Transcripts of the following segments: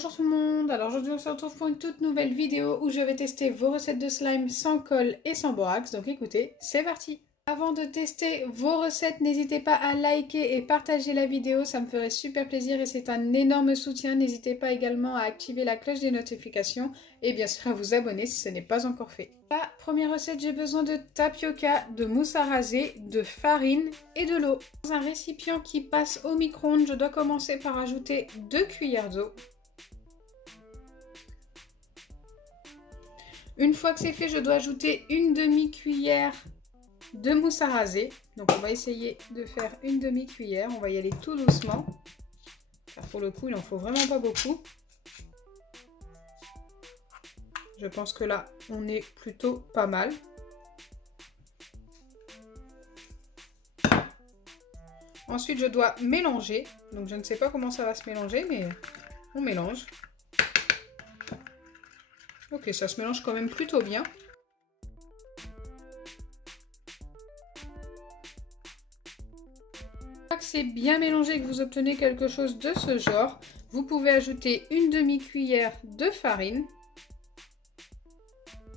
Bonjour tout le monde, alors aujourd'hui on se retrouve pour une toute nouvelle vidéo où je vais tester vos recettes de slime sans colle et sans borax, donc écoutez, c'est parti! Avant de tester vos recettes, n'hésitez pas à liker et partager la vidéo, ça me ferait super plaisir et c'est un énorme soutien. N'hésitez pas également à activer la cloche des notifications et bien sûr à vous abonner si ce n'est pas encore fait. La première recette, j'ai besoin de tapioca, de mousse à raser, de farine et de l'eau. Dans un récipient qui passe au micro-ondes, je dois commencer par ajouter 2 cuillères d'eau. Une fois que c'est fait, je dois ajouter une demi-cuillère de mousse à raser. Donc on va essayer de faire une demi-cuillère. On va y aller tout doucement. Car pour le coup, il n'en faut vraiment pas beaucoup. Je pense que là, on est plutôt pas mal. Ensuite, je dois mélanger. Donc je ne sais pas comment ça va se mélanger, mais on mélange. Ok, ça se mélange quand même plutôt bien. Une fois que c'est bien mélangé et que vous obtenez quelque chose de ce genre, vous pouvez ajouter une demi-cuillère de farine.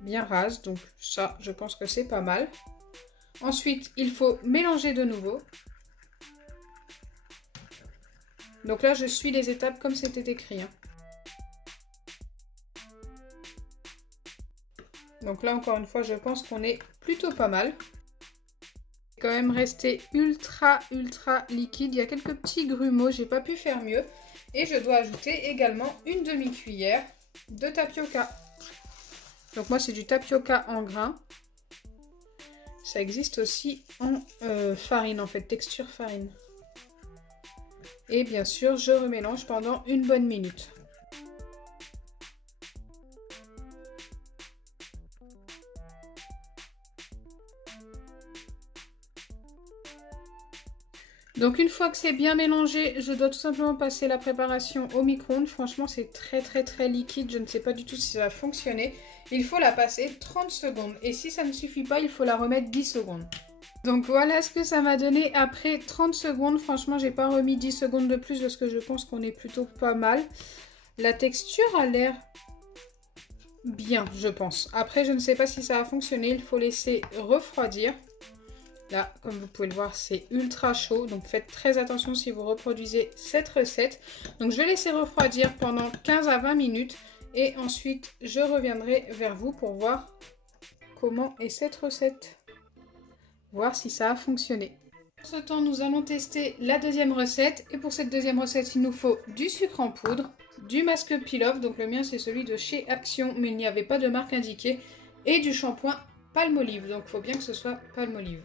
Bien rase, donc ça, je pense que c'est pas mal. Ensuite, il faut mélanger de nouveau. Donc là, je suis les étapes comme c'était écrit. Donc là, encore une fois, je pense qu'on est plutôt pas mal. C'est quand même resté ultra liquide. Il y a quelques petits grumeaux, j'ai pas pu faire mieux. Et je dois ajouter également une demi-cuillère de tapioca. Donc moi, c'est du tapioca en grains. Ça existe aussi en farine, en fait, texture farine. Et bien sûr, je remélange pendant une bonne minute. Donc une fois que c'est bien mélangé, je dois tout simplement passer la préparation au micro-ondes. Franchement, c'est très liquide. Je ne sais pas du tout si ça va fonctionner. Il faut la passer 30 secondes. Et si ça ne suffit pas, il faut la remettre 10 secondes. Donc voilà ce que ça m'a donné après 30 secondes. Franchement, j'ai pas remis 10 secondes de plus parce que je pense qu'on est plutôt pas mal. La texture a l'air bien, je pense. Après, je ne sais pas si ça va fonctionner. Il faut laisser refroidir. Là, comme vous pouvez le voir, c'est ultra chaud. Donc faites très attention si vous reproduisez cette recette. Donc je vais laisser refroidir pendant 15 à 20 minutes. Et ensuite, je reviendrai vers vous pour voir comment est cette recette. Voir si ça a fonctionné. Pour ce temps, nous allons tester la deuxième recette. Et pour cette deuxième recette, il nous faut du sucre en poudre, du masque peel-off. Donc le mien, c'est celui de chez Action, mais il n'y avait pas de marque indiquée. Et du shampoing Palmolive. Donc il faut bien que ce soit Palmolive.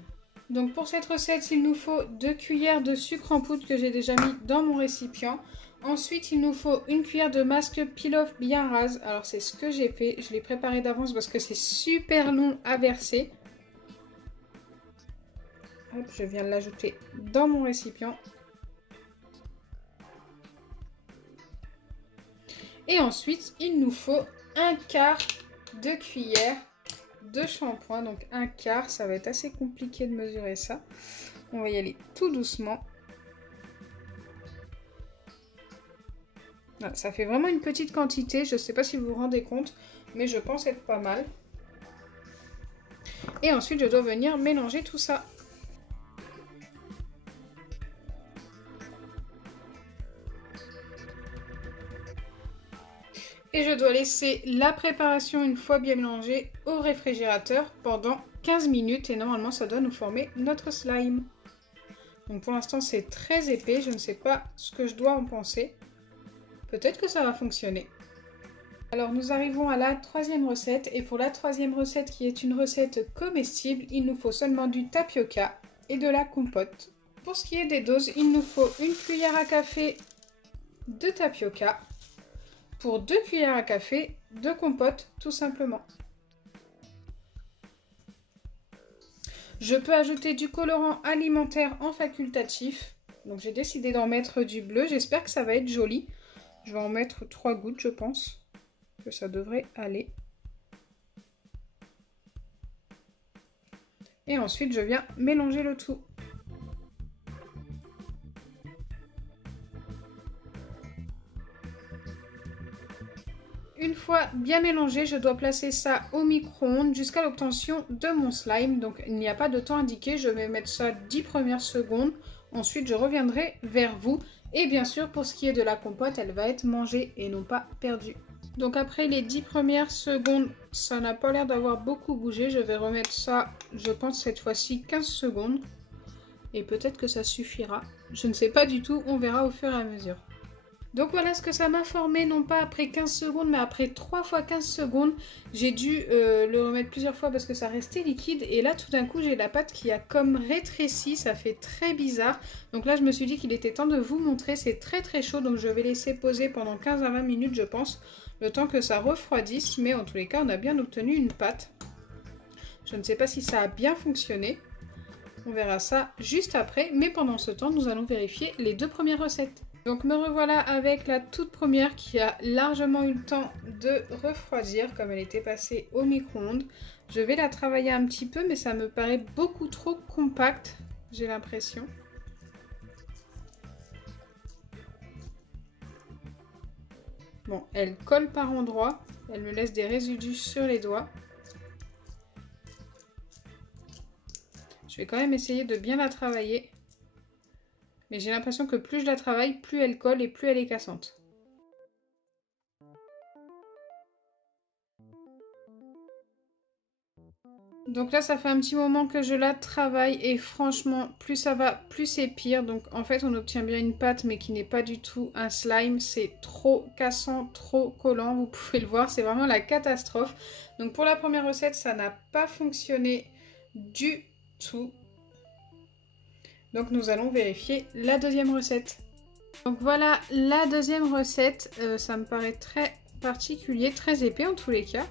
Donc pour cette recette, il nous faut 2 cuillères de sucre en poudre que j'ai déjà mis dans mon récipient. Ensuite, il nous faut une cuillère de masque peel-off bien rase. Alors c'est ce que j'ai fait. Je l'ai préparé d'avance parce que c'est super long à verser. Hop, je viens de l'ajouter dans mon récipient. Et ensuite, il nous faut un quart de cuillère de shampoing, donc un quart. Ça va être assez compliqué de mesurer ça. On va y aller tout doucement. Ça fait vraiment une petite quantité. Je ne sais pas si vous vous rendez compte, mais je pense être pas mal. Et ensuite, je dois venir mélanger tout ça. Et je dois laisser la préparation, une fois bien mélangée, au réfrigérateur pendant 15 minutes. Et normalement, ça doit nous former notre slime. Donc pour l'instant, c'est très épais. Je ne sais pas ce que je dois en penser. Peut-être que ça va fonctionner. Alors nous arrivons à la troisième recette. Et pour la troisième recette, qui est une recette comestible, il nous faut seulement du tapioca et de la compote. Pour ce qui est des doses, il nous faut une cuillère à café de tapioca. Pour 2 cuillères à café de compote, tout simplement. Je peux ajouter du colorant alimentaire en facultatif. Donc j'ai décidé d'en mettre du bleu. J'espère que ça va être joli. Je vais en mettre 3 gouttes, je pense. Que ça devrait aller. Et ensuite, je viens mélanger le tout. Une fois bien mélangé, je dois placer ça au micro-ondes jusqu'à l'obtention de mon slime. Donc il n'y a pas de temps indiqué, je vais mettre ça 10 premières secondes. Ensuite, je reviendrai vers vous. Et bien sûr, pour ce qui est de la compote, elle va être mangée et non pas perdue. Donc après les 10 premières secondes, ça n'a pas l'air d'avoir beaucoup bougé. Je vais remettre ça, je pense cette fois-ci 15 secondes. Et peut-être que ça suffira. Je ne sais pas du tout, on verra au fur et à mesure. Donc voilà ce que ça m'a formé, non pas après 15 secondes, mais après 3 fois 15 secondes. J'ai dû le remettre plusieurs fois parce que ça restait liquide. Et là, tout d'un coup, j'ai la pâte qui a comme rétréci, ça fait très bizarre. Donc là, je me suis dit qu'il était temps de vous montrer. C'est très très chaud, donc je vais laisser poser pendant 15 à 20 minutes, je pense. Le temps que ça refroidisse, mais en tous les cas, on a bien obtenu une pâte. Je ne sais pas si ça a bien fonctionné. On verra ça juste après, mais pendant ce temps, nous allons vérifier les 2 premières recettes. Donc me revoilà avec la toute première qui a largement eu le temps de refroidir comme elle était passée au micro-ondes. Je vais la travailler un petit peu, mais ça me paraît beaucoup trop compact, j'ai l'impression. Bon, elle colle par endroits, elle me laisse des résidus sur les doigts. Je vais quand même essayer de bien la travailler. Mais j'ai l'impression que plus je la travaille, plus elle colle et plus elle est cassante. Donc là, ça fait un petit moment que je la travaille et franchement, plus ça va, plus c'est pire. Donc en fait, on obtient bien une pâte, mais qui n'est pas du tout un slime. C'est trop cassant, trop collant, vous pouvez le voir, c'est vraiment la catastrophe. Donc pour la première recette, ça n'a pas fonctionné du tout. Donc nous allons vérifier la deuxième recette. Donc voilà la deuxième recette. Ça me paraît très particulier, très épais en tous les cas.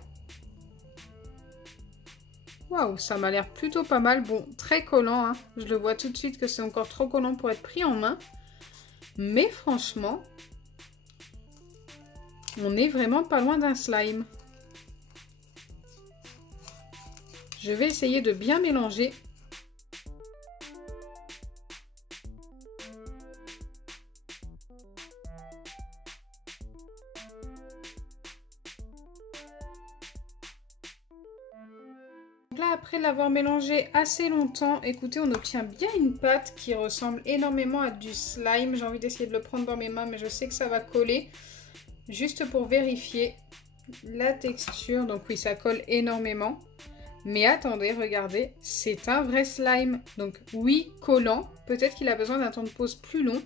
Waouh, ça m'a l'air plutôt pas mal. Bon, très collant, hein. Je le vois tout de suite que c'est encore trop collant pour être pris en main. Mais franchement, on est vraiment pas loin d'un slime. Je vais essayer de bien mélanger. Donc là, après l'avoir mélangé assez longtemps, écoutez, on obtient bien une pâte qui ressemble énormément à du slime. J'ai envie d'essayer de le prendre dans mes mains, mais je sais que ça va coller. Juste pour vérifier la texture. Donc oui, ça colle énormément. Mais attendez, regardez, c'est un vrai slime. Donc oui, collant. Peut-être qu'il a besoin d'un temps de pause plus long.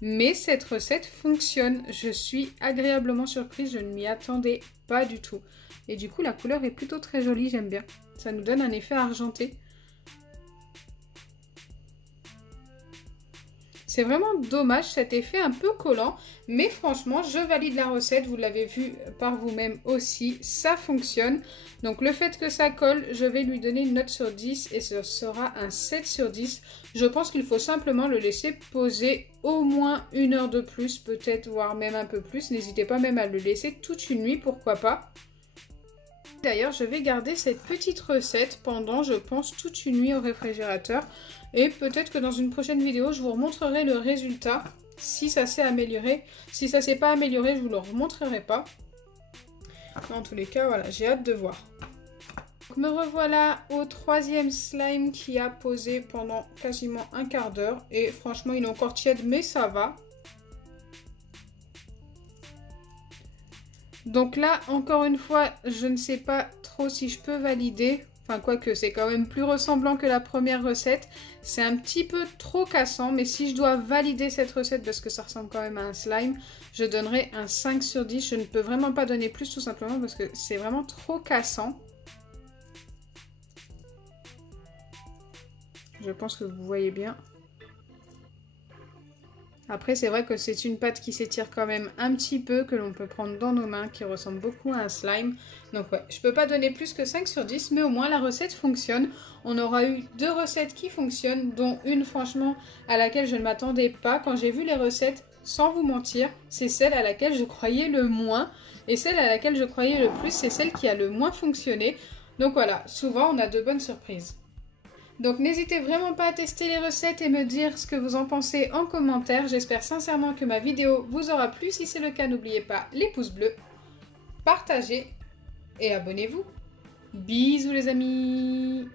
Mais cette recette fonctionne. Je suis agréablement surprise, je ne m'y attendais pas du tout. Et du coup, la couleur est plutôt très jolie, j'aime bien. Ça nous donne un effet argenté. C'est vraiment dommage cet effet un peu collant, mais franchement, je valide la recette, vous l'avez vu par vous-même aussi, ça fonctionne. Donc le fait que ça colle, je vais lui donner une note sur 10 et ce sera un 7 sur 10. Je pense qu'il faut simplement le laisser poser au moins 1 heure de plus, peut-être voire même un peu plus. N'hésitez pas même à le laisser toute une nuit, pourquoi pas. D'ailleurs, je vais garder cette petite recette pendant, je pense, toute une nuit au réfrigérateur. Et peut-être que dans une prochaine vidéo, je vous remontrerai le résultat, si ça s'est amélioré. Si ça s'est pas amélioré, je vous le remontrerai pas. En tous les cas, voilà, j'ai hâte de voir. Donc, me revoilà au troisième slime qui a posé pendant quasiment un quart d'heure. Et franchement, il est encore tiède, mais ça va. Donc là, encore une fois, je ne sais pas trop si je peux valider. Enfin, quoique, c'est quand même plus ressemblant que la première recette. C'est un petit peu trop cassant, mais si je dois valider cette recette, parce que ça ressemble quand même à un slime, je donnerai un 5 sur 10. Je ne peux vraiment pas donner plus, tout simplement, parce que c'est vraiment trop cassant. Je pense que vous voyez bien. Après, c'est vrai que c'est une pâte qui s'étire quand même un petit peu, que l'on peut prendre dans nos mains, qui ressemble beaucoup à un slime. Donc ouais, je peux pas donner plus que 5 sur 10, mais au moins la recette fonctionne. On aura eu 2 recettes qui fonctionnent, dont une franchement à laquelle je ne m'attendais pas. Quand j'ai vu les recettes, sans vous mentir, c'est celle à laquelle je croyais le moins. Et celle à laquelle je croyais le plus, c'est celle qui a le moins fonctionné. Donc voilà, souvent on a de bonnes surprises. Donc n'hésitez vraiment pas à tester les recettes et me dire ce que vous en pensez en commentaire. J'espère sincèrement que ma vidéo vous aura plu. Si c'est le cas, n'oubliez pas les pouces bleus. partagez et abonnez-vous. Bisous les amis!